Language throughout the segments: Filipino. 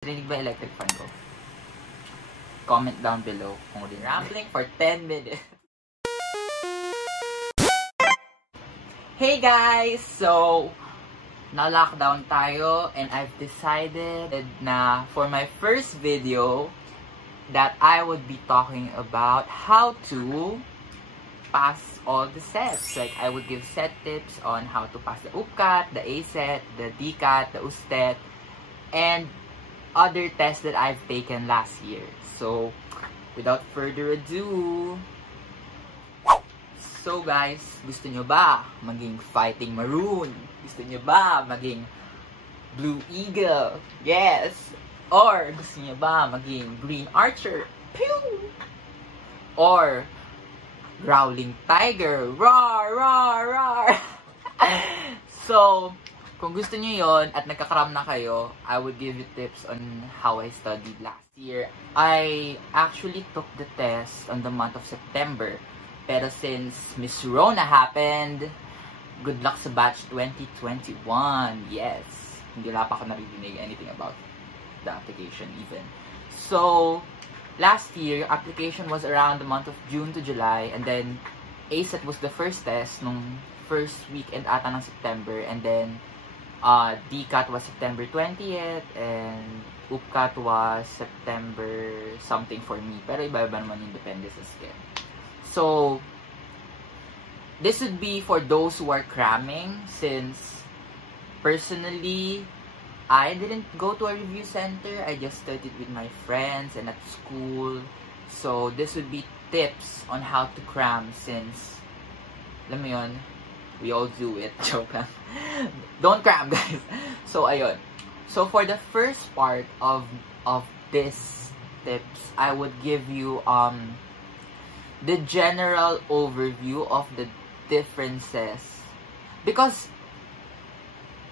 Rinig ba electric fan ko? Comment down below kung rambling for 10 minutes. Hey guys! So, na-lockdown tayo and I've decided na for my first video that I would be talking about how to pass all the sets. Like, I would give set tips on how to pass the UPCAT, the ACET, the DCAT, the USTET, and other tests that I've taken last year. So, without further ado, so guys, gusto nyo ba maging Fighting Maroon? Gusto nyo ba maging Blue Eagle? Yes! Or gusto nyo ba maging Green Archer? Pew! Or Growling Tiger? Roar! Roar! Roar! So, kung gusto nyo yon at nagkakaram na kayo, I would give you tips on how I studied last year. I actually took the test on the month of September. Pero since Miss Rona happened, good luck sa batch 2021. Yes. Hindi wala pa ako narinig anything about the application even. So, last year, application was around the month of June to July. And then, ACET was the first test nung first weekend ata ng September. And then, DCAT was September 20th and UPCAT was September something for me. Pero iba-iba naman yung depende sa skill. So, this would be for those who are cramming since personally, I didn't go to a review center. I just studied with my friends and at school. So, this would be tips on how to cram since, alam mo yun, we all do it. Joke lang. Don't cram, guys. So, ayun. So, for the first part of this tips, I would give you the general overview of the differences. Because,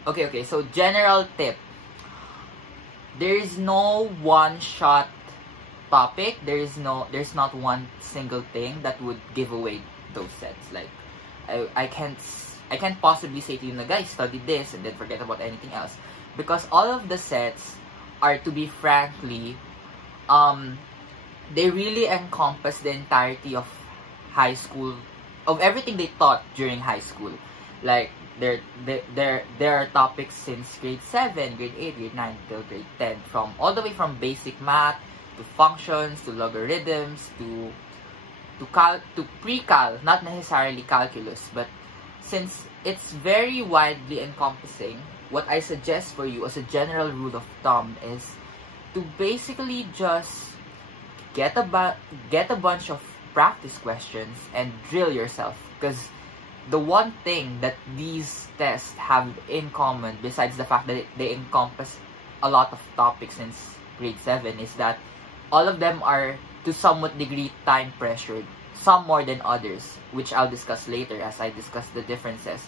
okay, so general tip. There is no one-shot topic. There's not one single thing that would give away those sets. Like, I can't possibly say to you, guys, study this and then forget about anything else. Because all of the sets are, to be frankly, they really encompass the entirety of high school, of everything they taught during high school. Like, there are topics since grade 7, grade 8, grade 9, till grade 10. All the way from basic math, to functions, to logarithms, to pre-cal, not necessarily calculus, but since it's very widely encompassing, what I suggest for you as a general rule of thumb is to basically just get a bunch of practice questions and drill yourself. Because the one thing that these tests have in common, besides the fact that they encompass a lot of topics since grade 7, is that all of them are to somewhat degree time pressured. Some more than others, which I'll discuss later as I discuss the differences.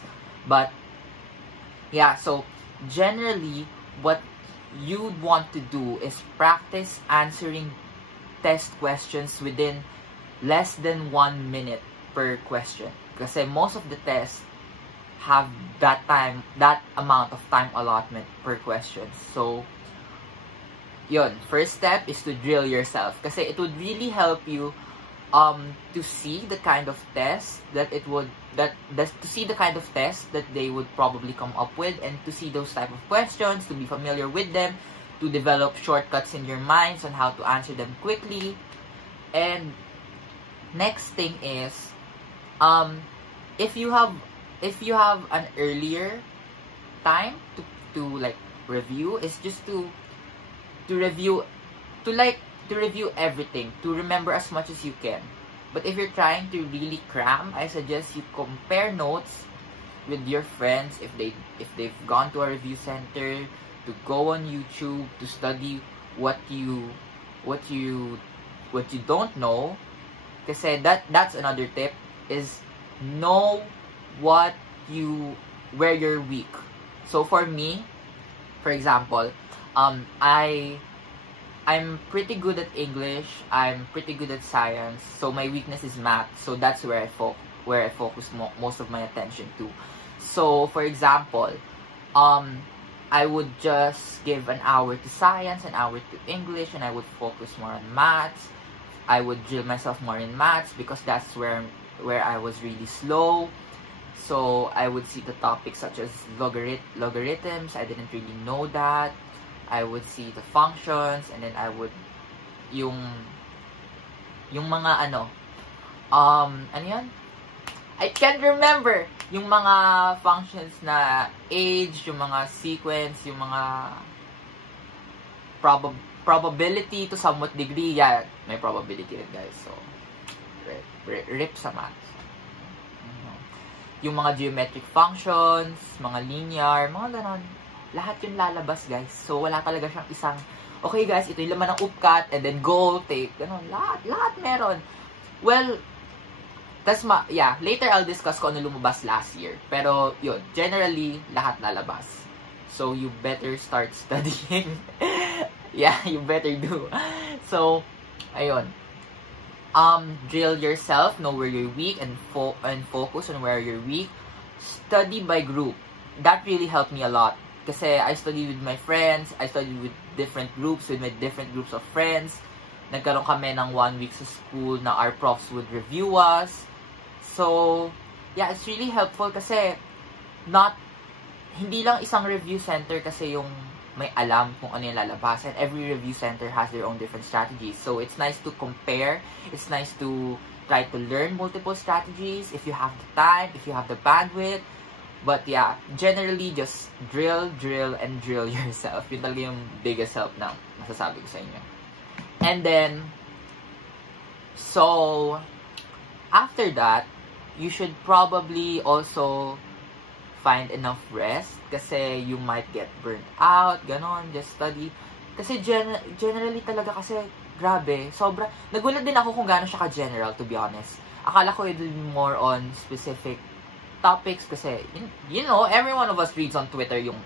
But yeah, so generally what you'd want to do is practice answering test questions within less than 1 minute per question. Because most of the tests have that amount of time allotment per question. So, yun, first step is to drill yourself. Kasi it would really help you to see the kind of test that they would probably come up with, and to see those type of questions, to be familiar with them, to develop shortcuts in your minds on how to answer them quickly. And next thing is, if you have an earlier time to like review, is just to review everything, to remember as much as you can. But if you're trying to really cram, I suggest you compare notes with your friends if they've gone to a review center, to go on YouTube to study what you don't know. Kasi that's another tip, is know where you're weak. So for me, for example, I'm pretty good at English, I'm pretty good at science, so my weakness is math, so that's where I focus most of my attention to. So, for example, I would just give an hour to science, an hour to English, and I would focus more on maths. I would drill myself more in maths because that's where I was really slow. So I would see the topics such as logarithms. I didn't really know that. I would see the functions, and then I would yung mga ano yan? I can't remember yung mga functions na age, yung mga sequence, yung mga probability to somewhat degree. Yeah, may probability rin, guys. So, rip sa maths. Yung mga geometric functions, mga linear, mga ganon. Lahat yun lalabas, guys. So, wala talaga siyang isang, okay guys, ito yung laman ng UPCAT, and then go, take, ganon. Lahat meron. Well, later I'll discuss kung ano lumabas last year. Pero, yun, generally, lahat lalabas. So, you better start studying. Yeah, you better do. So, ayun. Drill yourself, know where you're weak, and focus on where you're weak. Study by group. That really helped me a lot. Kasi I studied with my friends, I studied with different groups, with my different groups of friends. Nagkaroon kami ng 1 week sa school na our profs would review us. So, yeah, it's really helpful kasi hindi lang isang review center kasi yung may alam kung ano yung lalabas. And every review center has their own different strategies. So, it's nice to compare. It's nice to try to learn multiple strategies if you have the time, if you have the bandwidth. But yeah, generally, just drill, and drill yourself. Yun talaga yung biggest help na masasabi ko sa inyo. And then, so, after that, you should probably also find enough rest kasi you might get burnt out, ganon, just study. Kasi generally talaga kasi, grabe, sobra. Nagulat din ako kung gaano siya ka-general, to be honest. Akala ko it'll be more on specific topics kasi, you know, every one of us reads on Twitter yung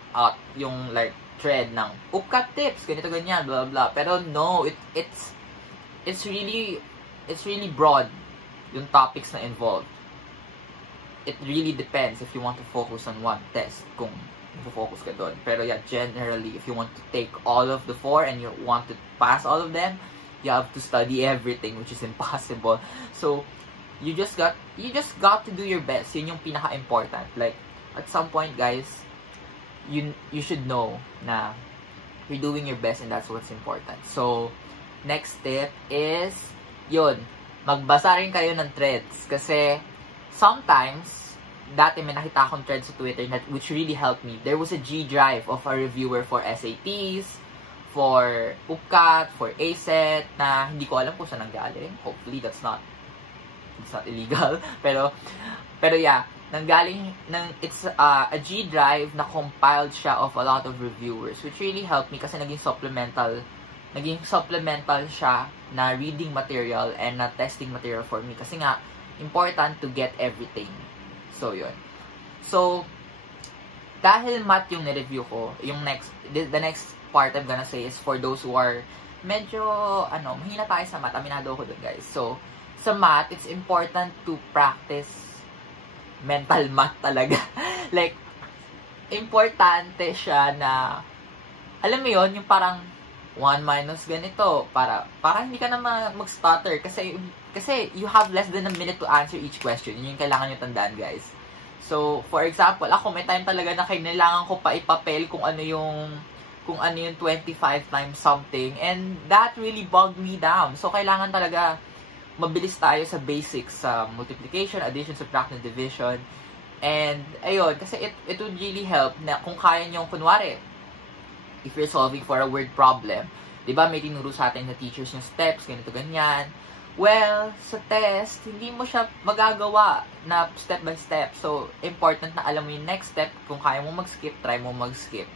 like, thread ng UPCAT tips, ganito, ganyan, blah, blah. Pero no, it's really broad yung topics na involved. It really depends if you want to focus on one test, kung focus ka doon. Pero yeah, generally, if you want to take all of the 4 and you want to pass all of them, you have to study everything, which is impossible. So, you just got to do your best. Yun yung pinaka-important. Like, at some point, guys, you should know na you're doing your best and that's what's important. So, next step is, yun, magbasa rin kayo ng threads. Kasi, sometimes, dati may nakita akong thread sa Twitter which really helped me. There was a G drive of a reviewer for SATs, for UPCAT, for ACET, na hindi ko alam kung saan nanggaling. Hopefully, it's not illegal. Pero yeah, it's a G drive na compiled siya of a lot of reviewers, which really helped me kasi naging supplemental siya na reading material and na testing material for me. Kasi nga, important to get everything. So, yun. So, dahil math yung nireview ko, the next part I'm gonna say is for those who are medyo, mahina tayo sa math. Aminado ko dun, guys. So, sa math, it's important to practice mental math talaga. Like, importante siya na, alam mo yun, yung parang 1 minus ganito, para hindi ka na mag-stutter. Kasi you have less than a minute to answer each question. Yun yung kailangan nyo tandaan, guys. So, for example, ako may time talaga na kailangan ko pa ipapel kung ano yung 25 times something. And that really bogged me down. So, kailangan talaga mabilis tayo sa basics, sa multiplication, addition, subtraction, division. And, ayun, kasi it would really help na kung kaya nyo, kunwari, if you're solving for a word problem, diba, may tinuro sa atin na teachers yung steps, ganito, ganyan. Well, sa test, hindi mo siya magagawa na step by step. So, important na alam mo yung next step. Kung kaya mo mag-skip, try mo mag-skip.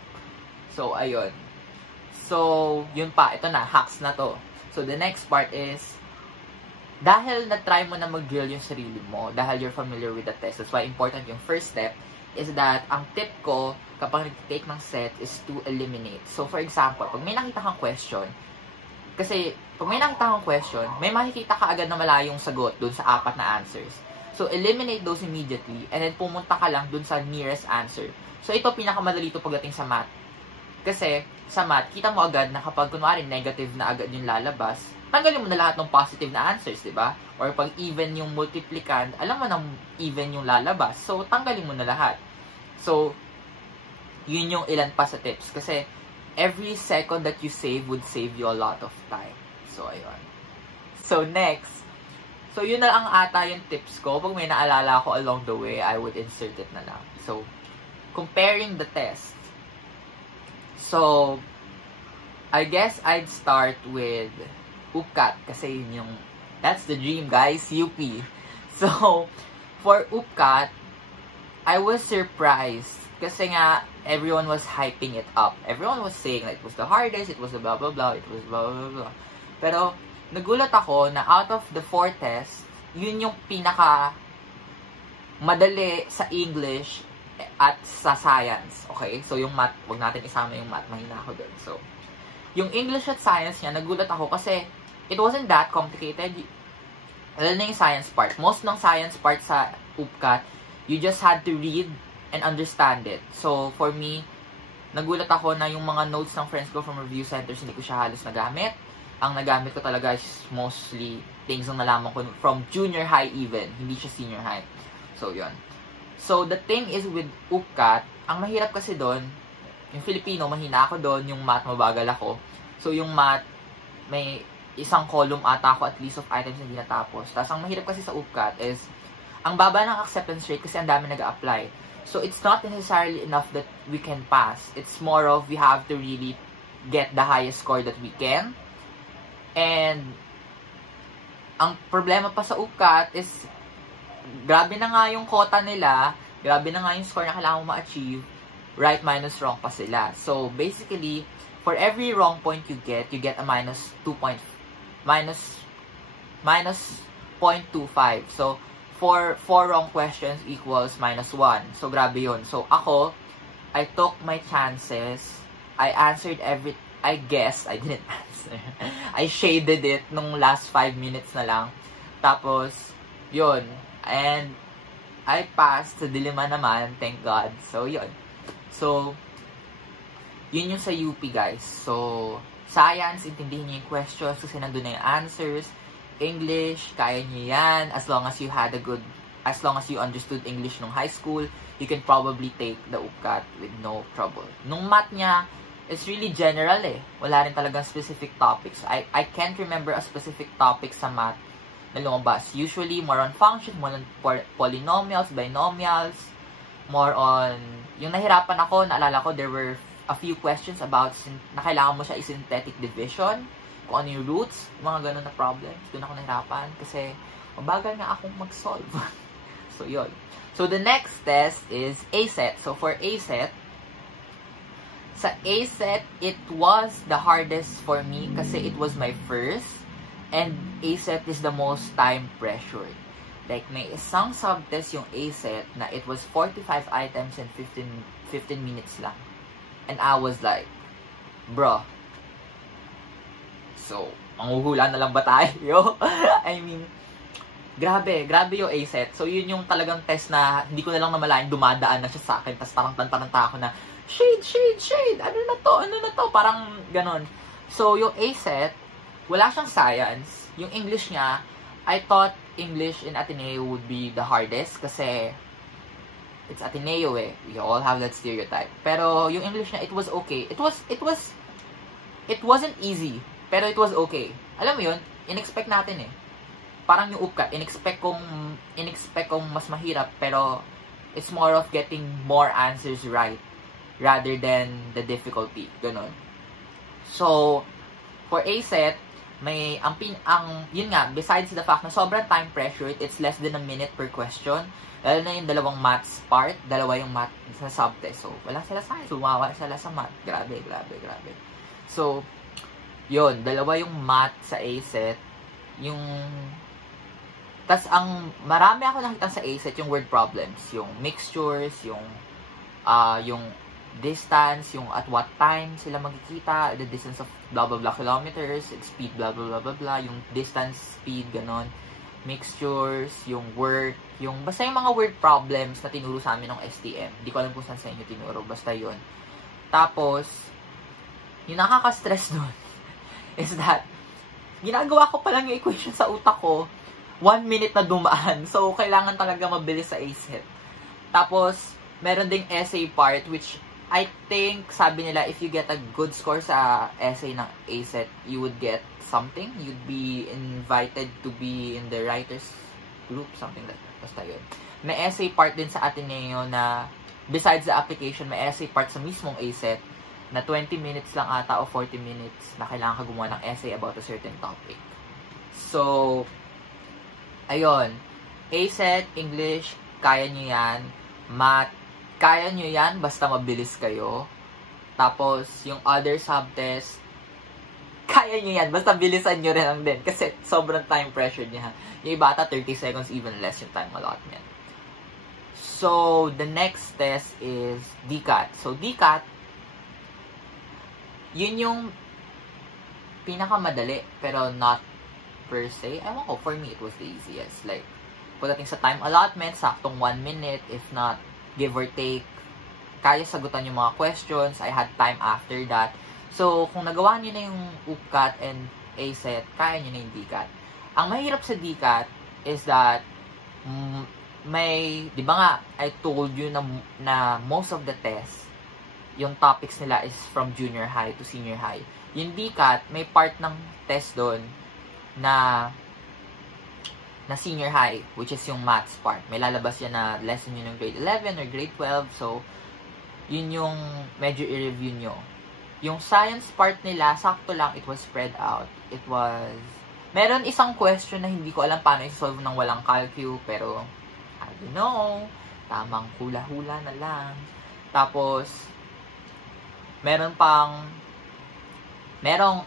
So, ayun. So, yun pa. Ito na, hacks na to. So, the next part is, dahil na-try mo na mag-drill yung sarili mo, dahil you're familiar with the test, that's why important yung first step, is that, ang tip ko, kapag nag-take ng set, is to eliminate. So, for example, pag may nakita kang question, kasi, pag may nakita kang question, may makikita ka agad na malayong sagot dun sa 4 na answers. So, eliminate those immediately, and then pumunta ka lang dun sa nearest answer. So, ito, pinakamadali ito pagdating sa math. Kasi, sa math, kita mo agad na kapag kunwari negative na agad yung lalabas, tanggalin mo na lahat ng positive na answers, di ba? Or pag even yung multiplicand, alam mo na even yung lalabas. So, tanggalin mo na lahat. So, yun yung ilan pa sa tips. Kasi, every second that you save would save you a lot of time. So, ayun. So, next. So, yun na lang ata yung tips ko. Pag may naalala ko along the way, I would insert it na lang. So, comparing the test. So, I guess I'd start with UPCAT. Kasi yun yung, that's the dream, guys. UP. So, for UPCAT, I was surprised. Kasi nga, everyone was hyping it up. Everyone was saying that it was the hardest, it was the blah blah blah, it was blah blah blah. Pero, nagulat ako na out of the 4 tests, yun yung pinaka madali sa English at sa science. Okay? So, yung math, wag natin isama yung math, mahina ako doon. So, yung English at science niya, nagulat ako kasi it wasn't that complicated. Lalo na yung science part. Most ng science part sa UPCAT, you just had to read and understand it. So, for me, nagulat ako na yung mga notes ng friends ko from review centers, hindi ko siya halos nagamit. Ang nagamit ko talaga is mostly things na nalaman ko from junior high even. Hindi siya senior high. So, yun. So, the thing is with UPCAT, ang mahirap kasi doon, yung Filipino, mahina ako doon, yung math, mabagal ako. So, yung math, may isang column ata ako at least of items na hindi natapos. Tapos, ang mahirap kasi sa UPCAT is, ang baba ng acceptance rate kasi ang dami nag-a-apply. So, it's not necessarily enough that we can pass. It's more of we have to really get the highest score that we can. And, ang problema pa sa UPCAT is, grabe na nga yung quota nila, grabe na nga yung score na kailangan mo ma-achieve, right minus wrong pa sila. So, basically, for every wrong point you get a minus 0.25. So, for 4 wrong questions equals minus 1. So, grabe yun. So, ako, I took my chances. I answered I guess, I didn't answer. I shaded it nung last 5 minutes na lang. Tapos, yun. And, I passed sa dilima naman, thank God. So, yun. So, yun yung sa UP, guys. So, science, intindihin nyo yung questions kasi nandun na yung answers. English, kaya nyo yan. As long as you understood English nung high school, you can probably take the UPCAT with no trouble. Nung math niya, it's really general eh. Wala rin talagang specific topics. I can't remember a specific topic sa math na lumabas. Usually, more on functions, more on polynomials, binomials, more on... Yung nahirapan ako, naalala ko, there were a few questions about na kailangan mo siya i-synthetic division, kung ano yung roots, mga ganun na problems. Doon ako nahirapan kasi mabagal nga akong mag-solve. So, yun. So, the next test is ACET. So, for ACET, sa ACET, it was the hardest for me kasi it was my first. And ACET is the most time pressured. Like, may isang subtest yung ACET na it was 45 items and 15 minutes lang. And I was like, bro. So, manghuhula na lang ba tayo? I mean, grabe yung ACET. So, yun yung talagang test na hindi ko na lang namalayan, dumadaan na siya sa akin. Tapos parang tantaranta ako na, shade, ano na to, parang ganon. So, yung ACET, wala siyang science. Yung English niya, I thought English in Ateneo would be the hardest kasi it's Ateneo eh. We all have that stereotype. Pero yung English niya, it was okay. It wasn't easy, pero it was okay. Alam mo yun, in-expect natin eh. Parang yung UPCAT, in-expect kong mas mahirap, pero it's more of getting more answers right rather than the difficulty. Ganon. So, for ACET, yun nga, besides the fact na sobrang time pressured, it's less than a minute per question. Lalo na yung dalawang maths part, dalawa yung math sa subtest. So, wala sila science, lumawa sila sa math. Grabe. So, yun, dalawa yung math sa ACET. Tas ang marami ako nakita sa ACET, yung word problems, yung mixtures, yung distance, yung at what time sila magkikita, the distance of blah blah blah kilometers, speed blah blah blah blah blah, yung distance, speed, ganon, mixtures, yung work, yung basta yung mga word problems na tinuro sa amin ng STM. Hindi ko alam kung saan sa inyo tinuro, basta yun. Tapos, yung nakaka-stress dun is that, ginagawa ko pa lang yung equation sa utak ko, 1 minute na dumaan. So, kailangan talaga mabilis sa ACET. Tapos, meron ding essay part, which I think, sabi nila, if you get a good score sa essay ng ACET, you would get something. You'd be invited to be in the writers group, something like that. Basta yun. May essay part din sa Ateneo na, besides the application, may essay part sa mismong ACET na 20 minutes lang ata o 40 minutes na kailangan ka gumawa ng essay about a certain topic. So, ayun. ACET, English, kaya nyo yan. Math, kaya nyo yan, basta mabilis kayo. Tapos, yung other subtest, kaya nyo yan, basta bilisan nyo rin lang din. Kasi sobrang time pressure niya. Yung iba ata 30 seconds, even less yung time allotment. So, the next test is DCAT. So, DCAT, yun yung pinakamadali, pero not per se. Ewan ko, for me, it was the easiest. Like, pagdating sa time allotment, saktong 1 minute, if not, give or take, kaya sagutan yung mga questions. I had time after that. So, kung nagawa niyo na yung UPCAT and ACET, kaya niyo na yung DCAT. Ang mahirap sa DCAT is that, di ba nga, I told you na most of the tests, yung topics nila is from junior high to senior high. Yung DCAT, may part ng test doon na senior high, which is yung maths part. May lalabas yan na lesson yun ng grade 11 or grade 12. So, yun yung medyo i-review nyo. Yung science part nila, sakto lang, it was spread out. It was... Meron isang question na hindi ko alam paano i-solve ng walang calcu, pero I don't know. Tamang hula-hula na lang. Tapos,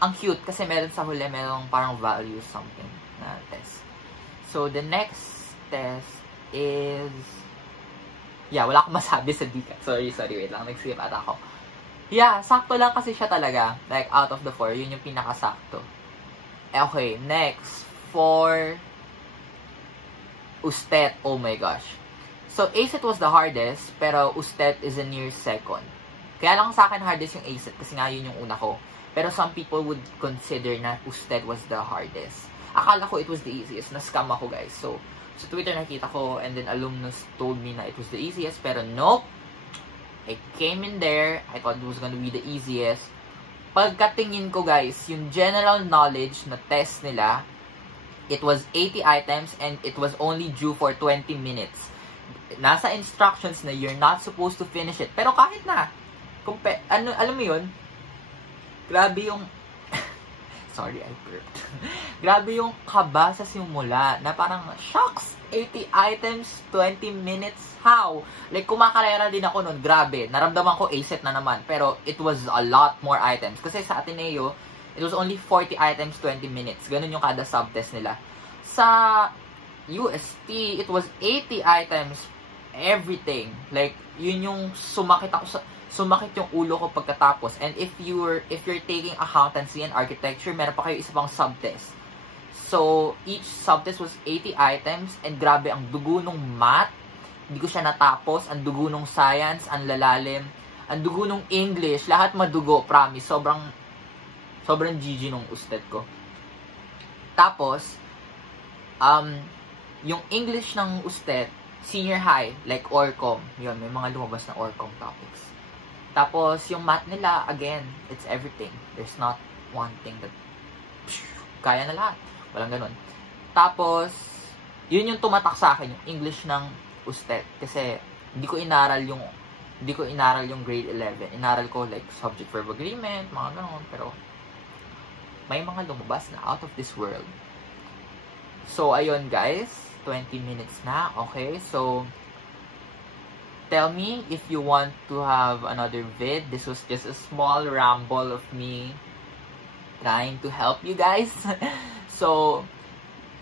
ang cute, kasi meron sa huli, merong parang value something na test. So, the next test is, wala akong masabi sa DCAT. Sorry, wait lang, nag-skip ata ako. Sakto lang kasi siya talaga. Like, out of the 4, yun yung pinakasakto. Okay, next, for USTET, oh my gosh. So, ACET was the hardest, pero USTET is a near second. Kaya lang sa akin hardest yung ACET, kasi nga yun yung una ko. Pero some people would consider na USTET was the hardest. Akala ko it was the easiest. Na-scam ako, guys. So, sa Twitter nakita ko, and then alumnus told me na it was the easiest, pero nope. I came in there, I thought it was gonna be the easiest. Pagkatingin ko, guys, yung general knowledge na test nila, it was 80 items and it was only due for 20 minutes. Nasa instructions na you're not supposed to finish it. Pero kahit na, alam mo yun, grabe yung, sorry, I burped. Grabe yung kaba sa simula na parang, shucks, 80 items, 20 minutes, how? Like, kumakarera din ako nun, grabe. Naramdaman ko ACET na naman, pero it was a lot more items. Kasi sa Ateneo, it was only 40 items, 20 minutes. Ganun yung kada subtest nila. Sa UST, it was 80 items, everything. Like, yun yung sumakit yung ulo ko pagkatapos. And if you're taking accountancy and architecture, meron pa kayo isa pang subtest. So, each subtest was 80 items, and grabe ang dugo nung math. Hindi ko siya natapos. Ang dugo nung science, ang lalalim. Ang dugo nung English, lahat madugo, promise. Sobrang GG nung USTET ko. Tapos, yung English ng USTET, senior high, like Orcom. Yun, may mga lumabas na Orcom topics. Tapos, yung math nila, again, it's everything. There's not one thing that kaya na lahat. Walang ganun. Tapos, yun yung tumatak sa akin, yung English ng USTET. Kasi, hindi ko inaral yung grade 11. Inaral ko, like, subject verb agreement, mga ganun. Pero, may mga lumabas na out of this world. So, ayun, guys. 20 minutes na. Okay, so, tell me if you want to have another vid. This was just a small ramble of me trying to help you guys. So,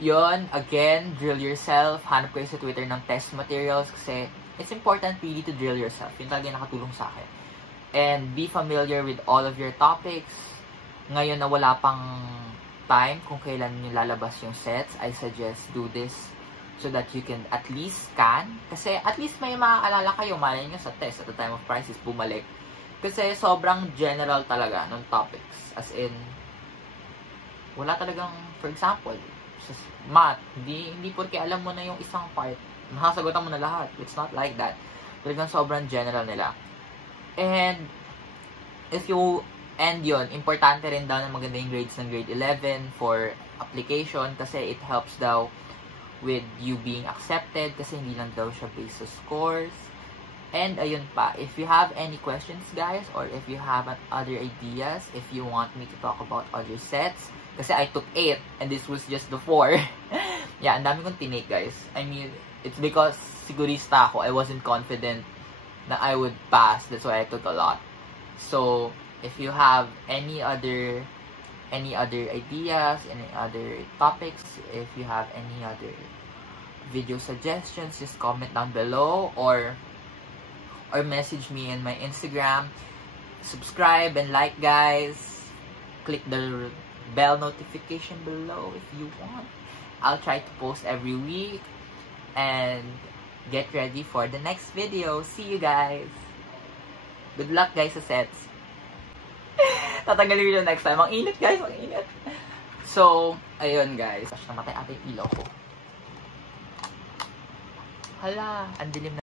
yun, again, drill yourself. Hanap kayo sa Twitter ng test materials kasi it's important really to drill yourself. Yun talaga yung nakatulong sa akin. And be familiar with all of your topics. Ngayon na wala pang time kung kailan nyo lalabas yung sets, I suggest do this so that you can at least scan. Kasi at least may maaalala kayo, malay nyo sa test at the time of crisis, bumalik. Kasi sobrang general talaga ng topics. As in, wala talagang, for example, sa math, hindi porke alam mo na yung isang part, nakasagutan mo na lahat. It's not like that. Talagang sobrang general nila. And yun, importante rin daw na maganda yung grades ng grade 11 for application kasi it helps daw with you being accepted kasi hindi lang daw siya based sa scores. And ayun pa, if you have any questions guys, or if you have other ideas, if you want me to talk about other sets, kasi I took 8 and this was just the 4. Yeah, ang dami kong tinake guys. I mean, it's because sigurista ako. I wasn't confident na I would pass. That's why I took a lot. So, if you have any other ideas, any other topics, if you have any other video suggestions, just comment down below or message me in my Instagram. Subscribe and like guys. Click the bell notification below if you want. I'll try to post every week. And get ready for the next video. See you guys. Good luck guys sa sets. Tatanggalin video next time. Ang init guys, ang init. So, ayun guys. Namatay ata yung ilaw ko. Hala, ang dilim na.